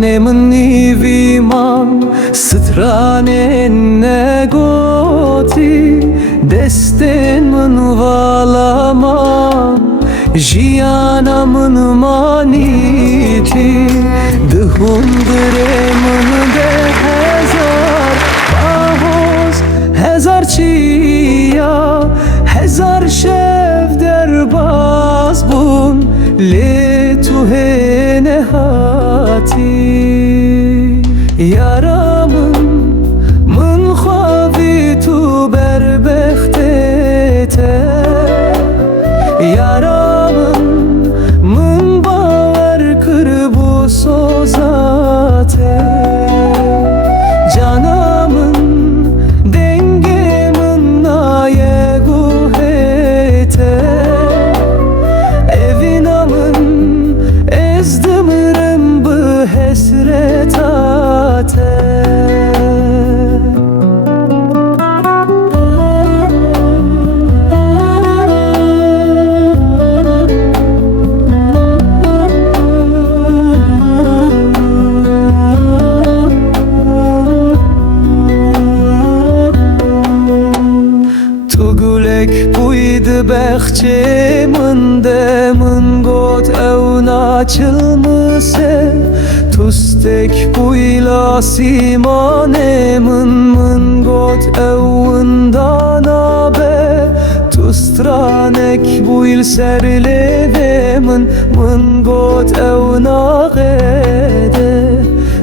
Janemën një viman Strane në goti Destin më në valaman Gjana më në maniti Dëhundre më në de hezar Pahoz hezar qia Hezar şev derbaz bun Le tu hene hati Yaramın mın xavi tu berbehtete Yaramın mın baver kır bu sozate Canamın dengemin naye guhete Evinamın ezdimirim bu hesretate Behçe mınde mın got evna çılmıse Tustek buyla simane mın got evundan abe Tustranek buyl serleve mın got evna gede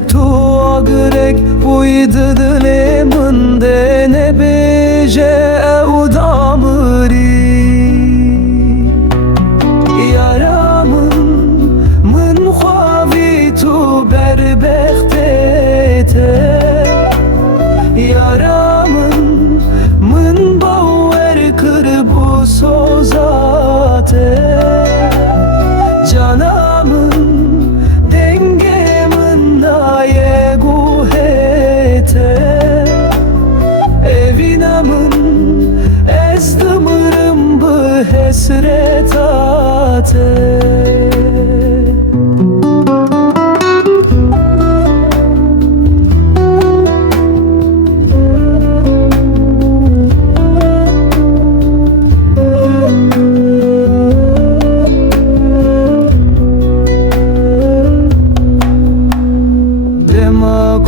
Tu agrek buydıdle mınde ne beje evdamıri Yaramın mın baver kır bu sozate Canamın dengemin naye guhete Evinamın ezdimirim bu hesretate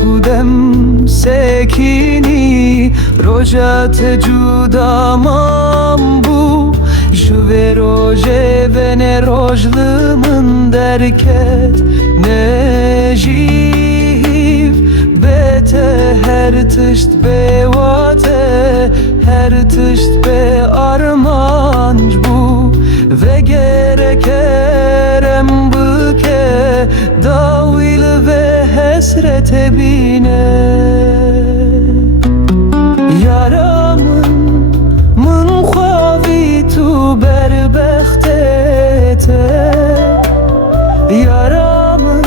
Kudem sekini rojate cudamam bu Jüve roje ve ne rojlımın derket Ne jiv bete her tışt bevate Her tışt be armanc bu Ve gerekerem bıke davil ve hesrete bine Yaramın mın xavi tu berbehtete Yaramın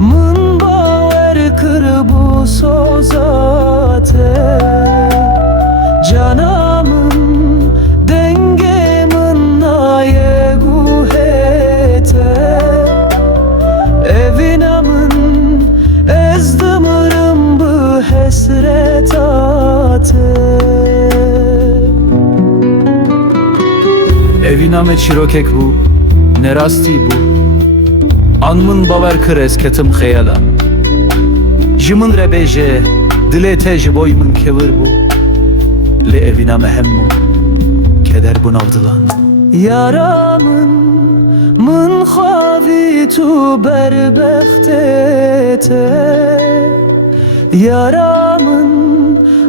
mın baver kır bu sozate Canamın dengemin naye guhete Evinamın ezdimirim bu hesretate Eviname çirokek bu, nerasti bu Anmın baver kır esketim xeyalan Jimın rebeje, dilete jiboymun kevir bu Le eviname hemmu, keder bunavdılan Yaramın mın xavi tu berbehtete Yaramın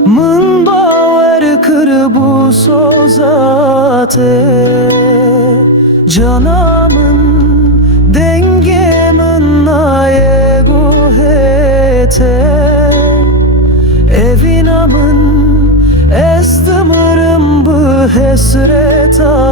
mın baver kır bu sozate Canamın dengemin naye guhete Evinamın ezdimirim bu hesretate